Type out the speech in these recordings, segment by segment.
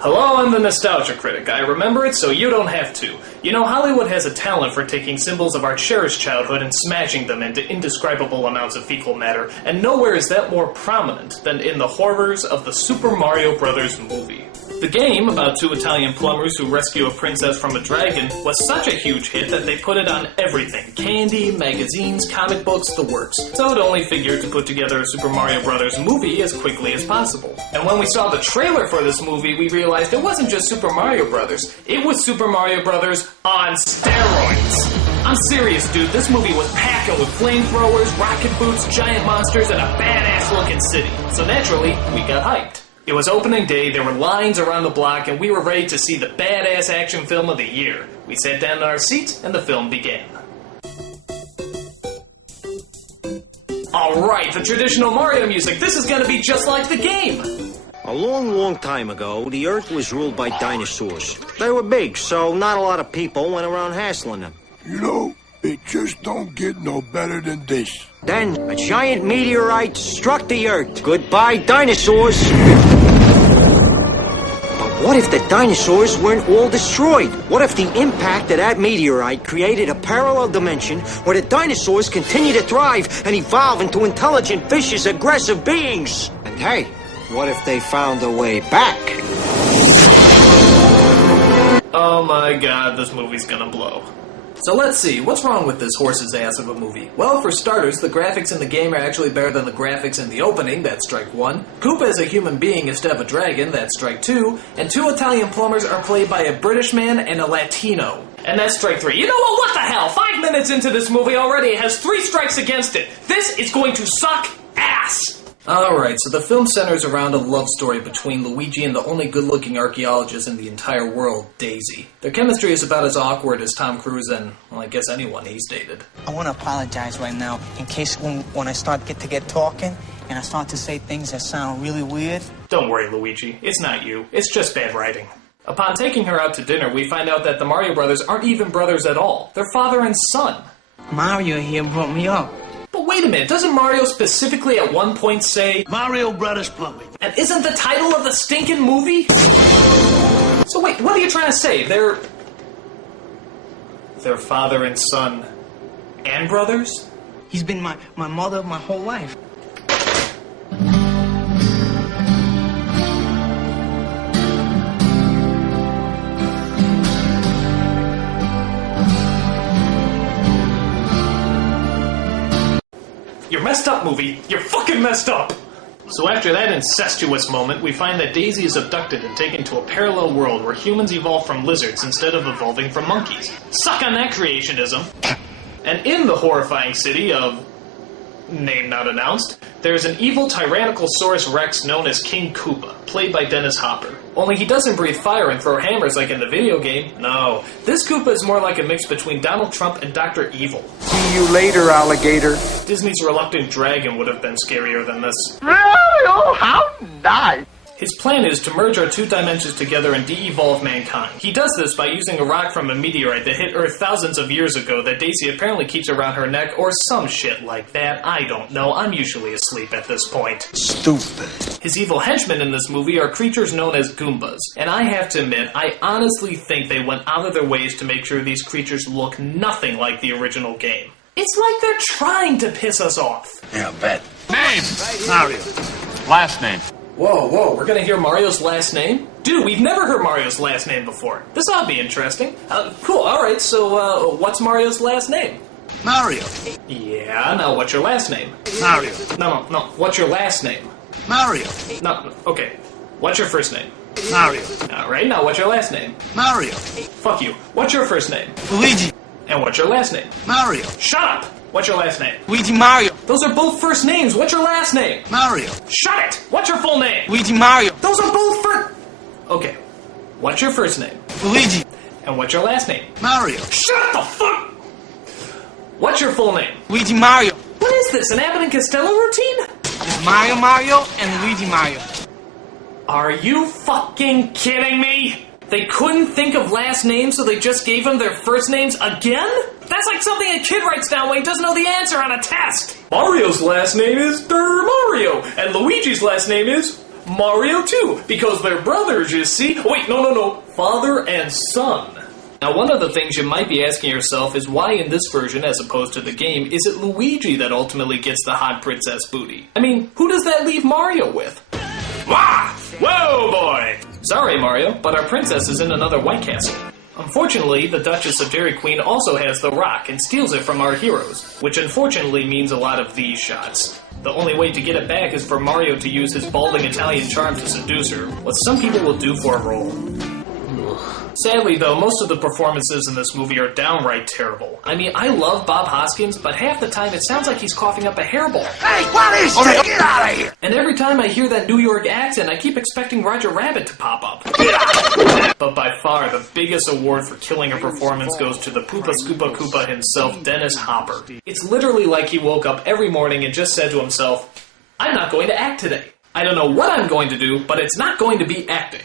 Hello, I'm the Nostalgia Critic. I remember it so you don't have to. You know, Hollywood has a talent for taking symbols of our cherished childhood and smashing them into indescribable amounts of fecal matter, and nowhere is that more prominent than in the horrors of the Super Mario Bros. Movie. The game, about two Italian plumbers who rescue a princess from a dragon, was such a huge hit that they put it on everything. Candy, magazines, comic books, the works. So it only figured to put together a Super Mario Bros. Movie as quickly as possible. And when we saw the trailer for this movie, we realized it wasn't just Super Mario Bros. It was Super Mario Bros. On steroids. I'm serious, dude. This movie was packing with flamethrowers, rocket boots, giant monsters, and a badass-looking city. So naturally, we got hyped. It was opening day, there were lines around the block, and we were ready to see the badass action film of the year. We sat down in our seats, and the film began. Alright, the traditional Mario music. This is gonna be just like the game! A long, long time ago, the Earth was ruled by dinosaurs. They were big, so not a lot of people went around hassling them. You know, it just don't get no better than this. Then, a giant meteorite struck the Earth. Goodbye, dinosaurs! But what if the dinosaurs weren't all destroyed? What if the impact of that meteorite created a parallel dimension where the dinosaurs continue to thrive and evolve into intelligent, vicious, aggressive beings? And hey, what if they found a way back? Oh my god, this movie's gonna blow. So let's see, what's wrong with this horse's ass of a movie? Well, for starters, the graphics in the game are actually better than the graphics in the opening, that's strike one. Koopa as a human being instead of a dragon, that's strike two. And two Italian plumbers are played by a British man and a Latino. And that's strike three. You know what the hell? 5 minutes into this movie already, it has 3 strikes against it. This is going to suck ass! Alright, so the film centers around a love story between Luigi and the only good-looking archaeologist in the entire world, Daisy. Their chemistry is about as awkward as Tom Cruise and, well, I guess anyone he's dated. I want to apologize right now in case when I start to get talking and I start to say things that sound really weird. Don't worry, Luigi. It's not you. It's just bad writing. Upon taking her out to dinner, we find out that the Mario brothers aren't even brothers at all. They're father and son. Mario here brought me up. But wait a minute, doesn't Mario specifically at one point say, Mario Brothers Plumbing? And isn't the title of the stinking movie? So wait, what are you trying to say? They're father and son and brothers? He's been my mother my whole life. You're messed up, movie. You're fucking messed up! So after that incestuous moment, we find that Daisy is abducted and taken to a parallel world where humans evolve from lizards instead of evolving from monkeys. Suck on that creationism! And in the horrifying city of... name not announced, there's an evil Tyrannosaurus Rex known as King Koopa, played by Dennis Hopper. Only he doesn't breathe fire and throw hammers like in the video game. No, this Koopa is more like a mix between Donald Trump and Dr. Evil. See you later, alligator. Disney's Reluctant Dragon would have been scarier than this. Oh, how nice! His plan is to merge our 2 dimensions together and de-evolve mankind. He does this by using a rock from a meteorite that hit Earth thousands of years ago that Daisy apparently keeps around her neck, or some shit like that. I don't know. I'm usually asleep at this point. Stupid. His evil henchmen in this movie are creatures known as Goombas. And I have to admit, I honestly think they went out of their ways to make sure these creatures look nothing like the original game. It's like they're trying to piss us off. Yeah, bet. Name! Mario. Last name. Whoa, we're gonna hear Mario's last name? Dude, we've never heard Mario's last name before. This ought to be interesting. Cool, alright, so, what's Mario's last name? Mario. Yeah, now what's your last name? Mario. No, what's your last name? Mario. No, okay. What's your first name? Mario. Alright, now what's your last name? Mario. Fuck you. What's your first name? Luigi. And what's your last name? Mario. Shut up! What's your last name? Luigi Mario. Those are both first names. What's your last name? Mario. Shut it! What's your full name? Luigi Mario. Those are both first... Okay. What's your first name? Luigi. And what's your last name? Mario. Shut the fuck... What's your full name? Luigi Mario. What is this, an Abbott and Costello routine? It's Mario and Luigi Mario. Are you fucking kidding me? They couldn't think of last names, so they just gave them their first names again? That's like something a kid writes down when he doesn't know the answer on a test. Mario's last name is Mario, and Luigi's last name is Mario too, because they're brothers, you see. Wait, no. Father and son. Now, one of the things you might be asking yourself is why in this version, as opposed to the game, is it Luigi that ultimately gets the hot princess booty? I mean, who does that leave Mario with? Wah! Whoa, boy! Sorry, Mario, but our princess is in another White Castle. Unfortunately, the Duchess of Dairy Queen also has the rock and steals it from our heroes, which unfortunately means a lot of these shots. The only way to get it back is for Mario to use his balding Italian charm to seduce her, what some people will do for a role. Sadly, though, most of the performances in this movie are downright terrible. I mean, I love Bob Hoskins, but half the time it sounds like he's coughing up a hairball. Hey, what is this? Get out of here! And every time I hear that New York accent, I keep expecting Roger Rabbit to pop up. But by far, the biggest award for killing a performance goes to the Poopa Scoopa Koopa himself, Dennis Hopper. It's literally like he woke up every morning and just said to himself, I'm not going to act today. I don't know what I'm going to do, but it's not going to be acting.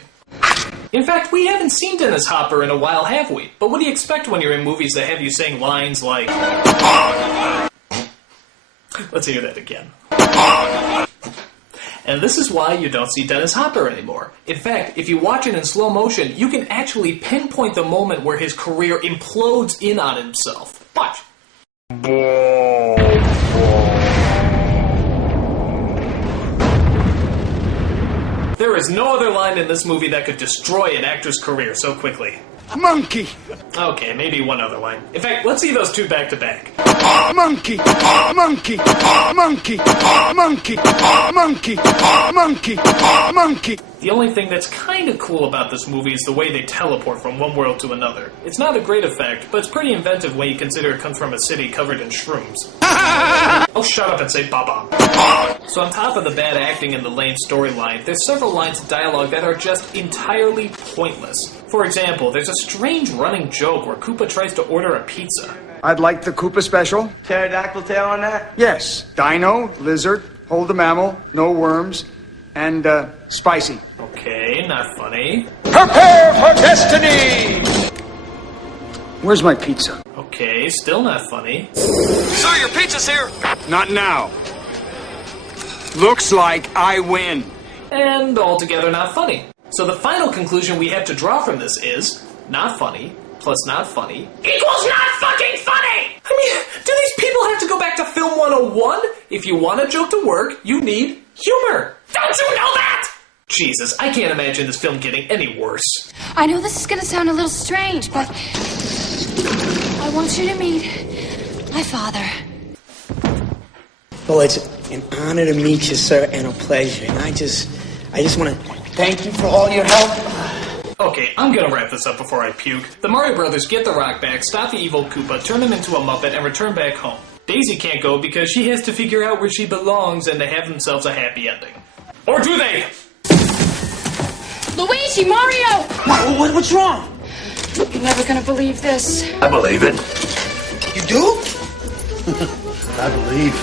In fact, we haven't seen Dennis Hopper in a while, have we? But what do you expect when you're in movies that have you saying lines like... Let's hear that again. And this is why you don't see Dennis Hopper anymore. In fact, if you watch it in slow motion, you can actually pinpoint the moment where his career implodes in on himself. Watch. There is no other line in this movie that could destroy an actor's career so quickly. Monkey! Okay, maybe one other line. In fact, let's see those two back to back. Monkey! Monkey! Monkey! Monkey! Monkey! Monkey! Monkey! The only thing that's kind of cool about this movie is the way they teleport from one world to another. It's not a great effect, but it's pretty inventive when you consider it comes from a city covered in shrooms. Oh, shut up and say Baba. So on top of the bad acting and the lame storyline, there's several lines of dialogue that are just entirely pointless. For example, there's a strange running joke where Koopa tries to order a pizza. I'd like the Koopa special. Pterodactyl tail on that? Yes. Dino, lizard, hold the mammal, no worms, and spicy. Okay, not funny. Prepare for destiny! Where's my pizza? Okay, still not funny. Sir, your pizza's here! Not now. Looks like I win. And altogether not funny. So the final conclusion we have to draw from this is, not funny plus not funny equals not fucking funny! I mean, do these people have to go back to Film 101? If you want a joke to work, you need humor. Don't you know that? Jesus, I can't imagine this film getting any worse. I know this is gonna sound a little strange, but I want you to meet my father. Well, it's an honor to meet you, sir, and a pleasure. And I just want to thank you for all your help. Okay, I'm gonna wrap this up before I puke. The Mario Brothers get the rock back, stop the evil Koopa, turn him into a Muppet, and return back home. Daisy can't go because she has to figure out where she belongs, and they have themselves a happy ending. Or do they? Luigi, Mario! What's wrong? You're never gonna believe this. I believe it. You do? I believe.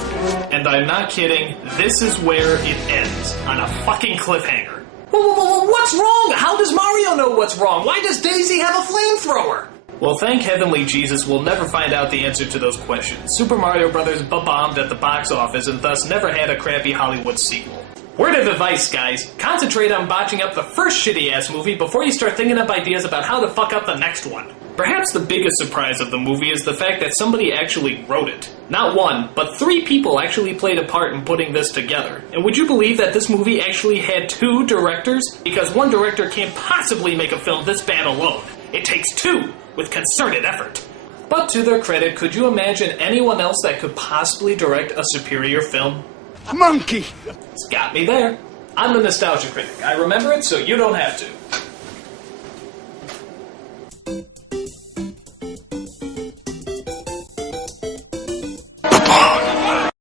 And I'm not kidding, this is where it ends, on a fucking cliffhanger. What's wrong? How does Mario know what's wrong? Why does Daisy have a flamethrower? Well, thank Heavenly Jesus, we'll never find out the answer to those questions. Super Mario Bros. Bombed at the box office and thus never had a crappy Hollywood sequel. Word of advice, guys. Concentrate on botching up the first shitty-ass movie before you start thinking up ideas about how to fuck up the next one. Perhaps the biggest surprise of the movie is the fact that somebody actually wrote it. Not one, but 3 people actually played a part in putting this together. And would you believe that this movie actually had 2 directors? Because one director can't possibly make a film this bad alone. It takes 2, with concerted effort. But to their credit, could you imagine anyone else that could possibly direct a superior film? Monkey! It's got me there. I'm the Nostalgia Critic. I remember it so you don't have to.